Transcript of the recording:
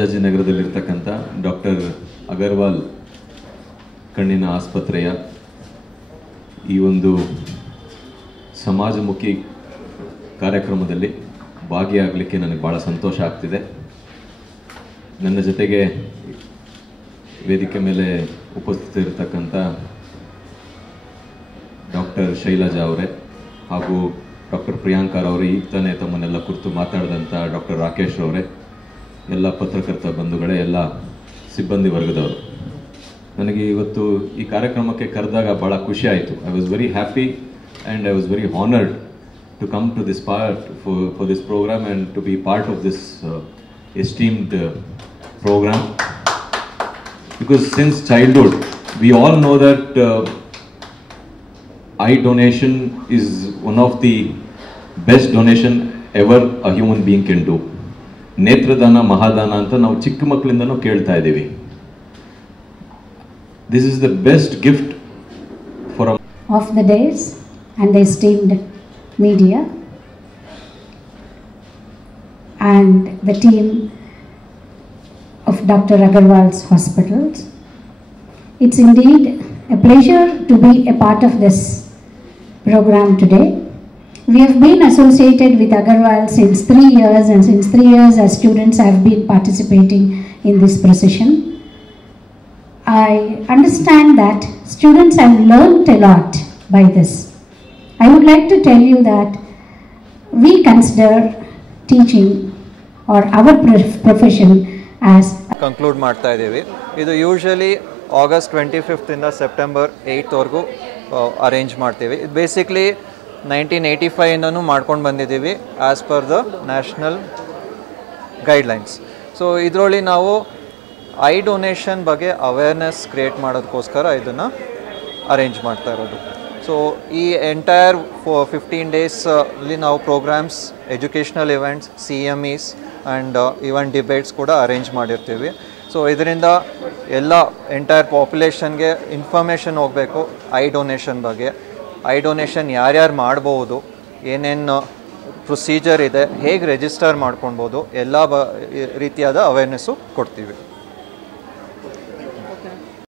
ರಾಜಾಜಿನಗರದಲ್ಲಿರ್ತಕ್ಕಂಥ doctor Agarwal ಕಣ್ಣಿನ ಆಸ್ಪತ್ರೆಯ ಈ ಒಂದು ಸಮಾಜಮುಖಿ ಕಾರ್ಯಕ್ರಮದಲ್ಲಿ ಭಾಗಿಯಾಗಲಿಕ್ಕೆ ನನಗೆ ಭಾಳ ಸಂತೋಷ ಆಗ್ತಿದೆ. ನನ್ನ ಜೊತೆಗೆ ವೇದಿಕೆ ಮೇಲೆ ಉಪಸ್ಥಿತರಿರ್ತಕ್ಕಂಥ ಡಾಕ್ಟರ್ ಶೈಲಜಾ ಅವರೇ ಹಾಗೂ ಡಾಕ್ಟರ್ ಪ್ರಿಯಾಂಕರ್ ಈಗ ತಾನೇ ತಮ್ಮನ್ನೆಲ್ಲ ಕುರಿತು ಮಾತಾಡಿದಂಥ ಡಾಕ್ಟರ್ ರಾಕೇಶ್ ಅವರೇ, ಎಲ್ಲ ಪತ್ರಕರ್ತ ಬಂಧುಗಳೇ, ಎಲ್ಲ ಸಿಬ್ಬಂದಿ ವರ್ಗದವರು, ನನಗೆ ಇವತ್ತು ಈ ಕಾರ್ಯಕ್ರಮಕ್ಕೆ ಕರೆದಾಗ ಭಾಳ ಖುಷಿ ಆಯಿತು. I was very happy and I was very honoured to come to this part for this program and to be part of this esteemed program, because since childhood we all know that eye donation is one of the best donation ever a human being can do. ನೇತ್ರದಾನ ಮಹಾದಾನ ಅಂತ ನಾವು ಚಿಕ್ಕ ಮಕ್ಕಳಿಂದನೂ ಕೇಳ್ತಾ ಇದ್ದೀವಿ. This is the best gift for of the days and the esteemed media and the team of Dr. Agarwal's hospitals. It's indeed a pleasure to be a part of this program today. We have been associated with Agarwal since 3 years, and since 3 years as students have been participating in this procession. I understand that students have learnt a lot by this. I would like to tell you that we consider teaching or our profession as conclude ಮಾಡ್ತಾ ಇದ್ದೀವಿ. ಇದು usually August 25th ಇಂದ September 8th ವರೆಗೂ arrange ಮಾಡ್ತೀವಿ. ಇದು basically 1985 ಇಂದನೂ ಮಾಡ್ಕೊಂಡು ಬಂದಿದ್ದೀವಿ as per the national guidelines. So ಇದರಲ್ಲಿ ನಾವು ಐ ಡೊನೇಷನ್ ಬಗ್ಗೆ ಅವೇರ್ನೆಸ್ ಕ್ರಿಯೇಟ್ ಮಾಡೋದಕ್ಕೋಸ್ಕರ ಇದನ್ನು ಅರೇಂಜ್ ಮಾಡ್ತಾ ಇರೋದು. ಸೊ ಈ ಎಂಟೈರ್ 15 ಡೇಸಲ್ಲಿ ನಾವು programs, educational events, CMEs and even debates ಕೂಡ ಅರೇಂಜ್ ಮಾಡಿರ್ತೀವಿ. ಸೊ ಇದರಿಂದ ಎಲ್ಲ ಎಂಟೈರ್ ಪಾಪ್ಯುಲೇಷನ್ಗೆ ಇನ್ಫಾರ್ಮೇಷನ್ ಹೋಗಬೇಕು ಐ ಡೊನೇಷನ್ ಬಗ್ಗೆ. ಐ ಡೊನೇಷನ್ ಯಾರ್ಯಾರು ಮಾಡ್ಬೋದು, ಏನೇನು ಪ್ರೊಸೀಜರ್ ಇದೆ, ಹೇಗೆ ರಿಜಿಸ್ಟರ್ ಮಾಡ್ಕೊಳ್ಬೋದು, ಎಲ್ಲ ರೀತಿಯಾದ ಅವೇರ್ನೆಸ್ಸು ಕೊಡ್ತೀವಿ.